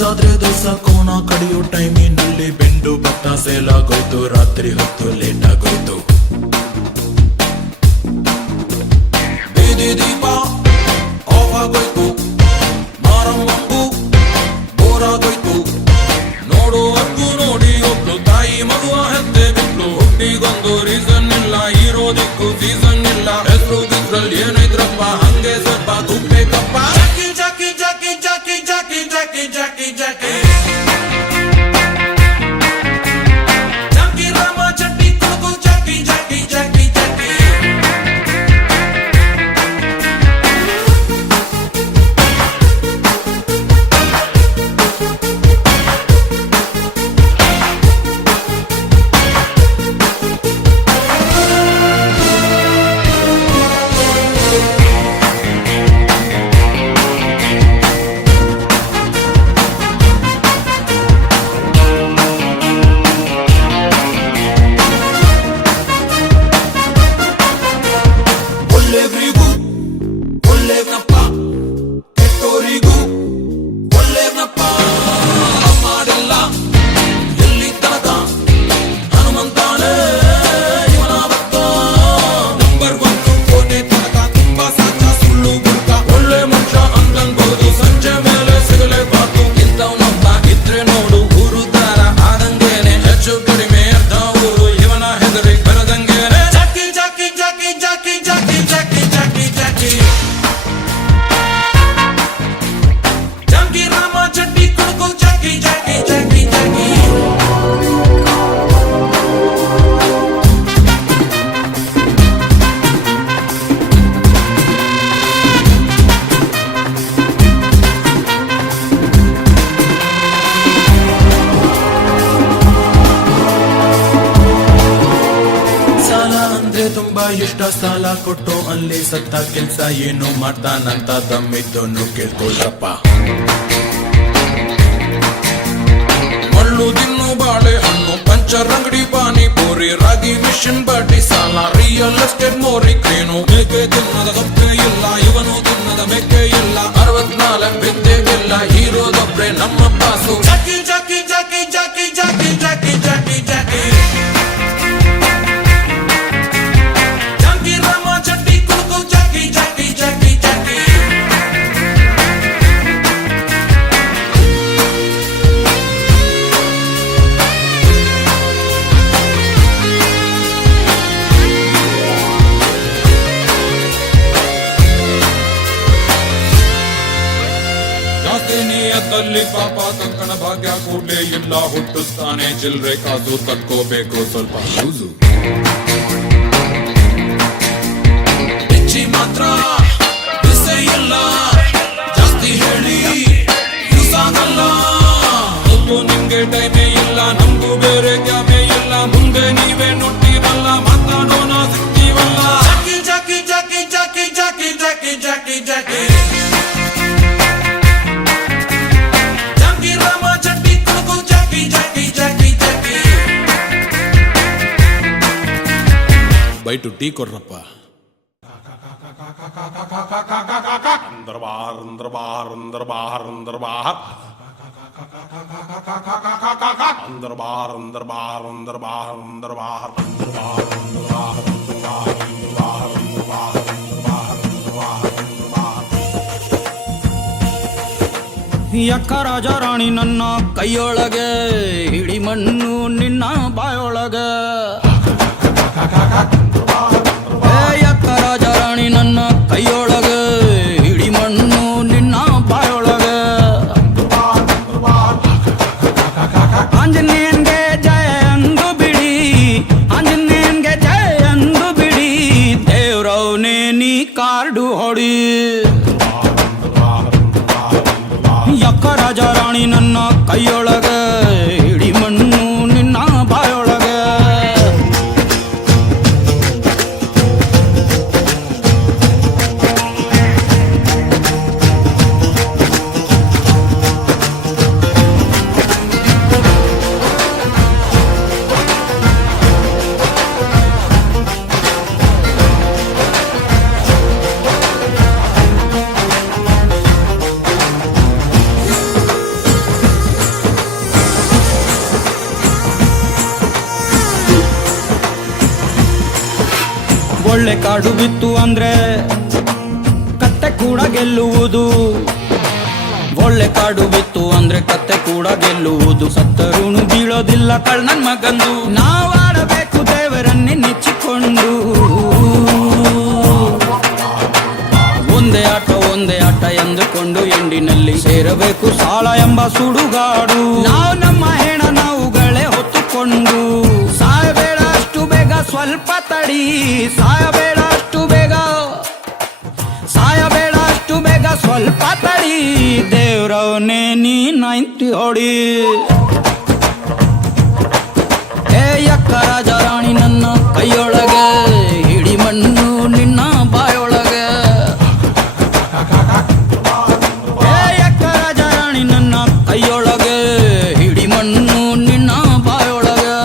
ಜಾತ್ರೆ ದಿವಸ ಕೋಣ ಕಡಿಯೋ ಟೈಮಿನಲ್ಲಿ ಬೆಂಡು ಭತ್ತ ಸೇಲಾಗೋಯ್ತು, ರಾತ್ರಿ ಹೊತ್ತು ಲೇಟ್ ಆಗೋಯ್ತು. ಬೀದಿ ದೀಪ ಆಫ್ ಆಗೋಯ್ತು, ಮಾರಮ್ಮಂಗೂ ಬೋರಾಗೋಯ್ತು. ನೋಡುವಕ್ಕೂ ನೋಡಿ ಒಬ್ಳು ತಾಯಿ ಮಗುವ ಹೆತ್ತೆ ಬಿಟ್ಲು. ಹುಟ್ಟಿಗೊಂದು ರೀಸನ್ ಇಲ್ಲ, ಇರೋದಿಕ್ಕೂ ಸೀಸನ್ ಇಲ್ಲ. ಹೆಸರು ಬಿದ್ರಲ್ಲಿ ಏನೈತ್ರಪ್ಪ, ಹಂಗೆ ಸ್ವಲ್ಪ ಗುಪ್ಪೇಕಪ್ಪ. Jackie Jackie Jackie Jackie Jackie Jackie Jackie Jackie Rama ಚಟ್ನಿ Kodagu Jackie Jackie Jackie Jackie. ಒಳ್ಳೆಯವರಿಗೂ ಒಳ್ಳೆಯವನಪ್ಪ, ಕೆಟ್ಟೋರಿಗೂ ಒಳ್ಳೆಯವನಪ್ಪ. ಮಾಡಿಲ್ಲ ಎಲ್ಲಿ ತನಕ ಹನುಮಂತಾನೆ ಇವನ ಭಕ್ತ. ನಂಬರ್ 1 ಕೋಟೆ ತನಕ ತುಂಬಾ ಸಾಚ ಸುಳ್ಳು ಗುಡ್ಕ. ಒಳ್ಳೆ ಮನುಷ್ಯ ಅಂತನ್ಬೋದು, ಸಂಜೆ ಮೇಲೆ ಸಿಗಲೇಬಾರ್ದು. ಇಂಥವನೊಬ್ಬ ಇದ್ರೆ ನೋಡು ಊರು ದಾರ ಆದಂಗೇನೆ. ಹೆಚ್ಚು ಕಡಿಮೆ ಅರ್ಧ ಊರು ಇವನ ಹೆದರಿಗೆ ಬರದಂಗೇನೆ. Jackie Jackie Jackie Jackie Jackie Jackie Jackie Jackie Jackie Rama ಚಟ್ನಿ Kodagu Jackie Jackie Jackie Jackie. ಸಾಲ ಅಂದ್ರೆ ತುಂಬಾ ಇಷ್ಟ, ಸಾಲ ಕೊಟ್ಟು ಅಲ್ಲಿ ಸತ್ತ ಕೆಲ್ಸ ಏನು ಮಾಡ್ತಾನಂತ ದಮ್ಮಿದ್ದೋನು ಕೇಳ್ಕೊಳ್ರಪ್ಪ. ಮಳ್ಳು ದಿನ್ನು ಬಾಳೆ ಹಣ್ಣು, ಪಂಚರ್ ಅಂಗಡಿ ಪಾನಿಪುರಿ, ರಾಗಿ ಮಿಷನ್ ಬಡ್ಡಿ ಸಾಲ, ರಿಯಲ್ ಎಸ್ಟೇಟ್ ಮೋರಿ ಕ್ರೇನು. ಮೇಕೆ ತಿನ್ನದ ಕಪ್ಪೆ ಇಲ್ಲ, ಇವನು ತಿನ್ನದ ಮೆಕ್ಕೆ ಇಲ್ಲ. 64 ಬಿದ್ದೆ ಇಲ್ಲ, ಹೀರೋದೊಬ್ರೆ ನಮ್ಮ boss. Jackie Jackie Jackie Jackie Jackie Jackie Jackie Jackie Jackie Rama ಚಟ್ನಿ Kodagu Jackie Jackie Jackie Jackie. ಜಾಸ್ತಿ ನಿಯತ್ತಲ್ಲಿ ಪಾಪ ತಕ್ಕಣ ಭಾಗ್ಯ ಕೂಡ್ಲೇ ಇಲ್ಲ. ಹುಟ್ಟಿಸ್ತಾನೆ ಚಿಲ್ರೆ ಕಾಸು, ತಕ್ಕೋಬೇಕು ಸ್ವಲ್ಪ ಯೂಸು. ಹೆಚ್ಚಿ ಮಾತ್ರ ಬಿಸೆ ಇಲ್ಲ, ಜಾಸ್ತಿ ಹೇಳಿ ಯೂಸ್ ಆಗಲ್ಲ. ಹೊತ್ತು ನಿಮ್ಗೆ ಟೈಮೇ ಇಲ್ಲ, ನಮಗೂ ಬೇರೆ ಕ್ಯಾಮೇ ಇಲ್ಲ. ಮುಂದೆ ನೀವೇ ನುಟ್ಟಿರಲ್ಲ, ಮಾತಾಡೋಣ ಸಿಗ್ತೀವಲ್ಲ. Jackie Jackie Jackie Jackie Jackie Jackie Jackie Jackie Jackie Rama ಚಟ್ನಿ Kodagu Jackie Jackie Jackie Jackie. By two tea ಕೊಡ್ರಪ್ಪ. अंदर बाहर अंदर बाहर अंदर बाहर अंदर बाहर अंदर बाहर अंदर बाहर अंदर बाहर अंदर बाहर अंदर बाहर अंदर बाहर अंदर बाहर अंदर बाहर अंदर बाहर अंदर बाहर अंदर बाहर. ಯಕ್ಕ ರಾಜ ರಾಣಿ ನನ್ನ ಕೈಯೊಳಗೆ, ಇಡಿ ಮಣ್ಣು ನಿನ್ನ ಬಾಯೊಳಗೆ. ಯಕ್ಕ ರಾಜ ರಾಣಿ ನನ್ನ ಕೈಯೊಳಗೆ, ಇಡಿ ಮಣ್ಣು ನಿನ್ನ ಬಾಯೊಳಗೆ. ಆಂಜನೇಯನ್ಗೆ ಜಯ ಅಂದು ಬಿಡಿ, ಆಂಜನೇಯನ್ಗೆ ಜಯ ಅಂದು ಬಿಡಿ. ದೇವ್ರವ್ನೇ ನೀ ಕಾರ್ಡು ಹೊಡಿ. ಯಕ್ಕ ರಾಜ ರಾಣಿ ನನ್ನ ಕೈಯೊಳಗೆ, ಇಡಿ ಮಣ್ಣು ನಿನ್ನ ಬಾಯೊಳಗೆ. ಒಳ್ಳೆ ಕಾಡು ಬಿತ್ತು ಅಂದ್ರೆ ಕತ್ತೆ ಕೂಡ ಗೆಲ್ಲುವುದು. ಒಳ್ಳೆ ಕಾಡು ಬಿತ್ತು ಅಂದ್ರೆ ಕತ್ತೆ ಕೂಡ ಗೆಲ್ಲುವುದು. ಸತ್ತರುಣು ಬೀಳೋದಿಲ್ಲ ಕಳ್ಳನ್ ಮಗಂದು. ನಾವಾಡಬೇಕು ದೇವರನ್ನೇ ನೆಚ್ಚಿಕೊಂಡು. ಒಂದೇ ಆಟ ಎಂದುಕೊಂಡು ಎಂಡಿನಲ್ಲಿ ಸೇರಬೇಕು ಸಾಲ ಎಂಬ ಸುಡುಗಾಡು. ನಾವು ನಮ್ಮ ಹೆಣ ನಾವುಗಳೇ ಹೊತ್ತುಕೊಂಡು. ಸಾಯಬೇಡ ಅಷ್ಟು ಬೇಗ ಸ್ವಲ್ಪ ತಡಿ, ಸಾಯಬೇಡ ಅಷ್ಟು ಬೇಗ, ಸಾಯಬೇಡ ಅಷ್ಟು ಬೇಗ ಸ್ವಲ್ಪ ತಡಿ. ದೇವ್ರವನೇ ನೀ 90 ಹೊಡಿ. ಏ ಯಕ್ಕ ರಾಜ ರಾಣಿ ನನ್ನ ಕೈಯೊಳಗೆ, ಹಿಡಿ ಮಣ್ಣು ನಿನ್ನ ಬಾಯೊಳಗೆ. ಏ ಯಕ್ಕ ರಾಜ ರಾಣಿ ನನ್ನ ಕೈಯೊಳಗೆ, ಹಿಡಿ ಮಣ್ಣು ನಿನ್ನ ಬಾಯೊಳಗೆ.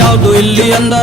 ಯಾವುದು ಇಲ್ಲಿ ಅಂದ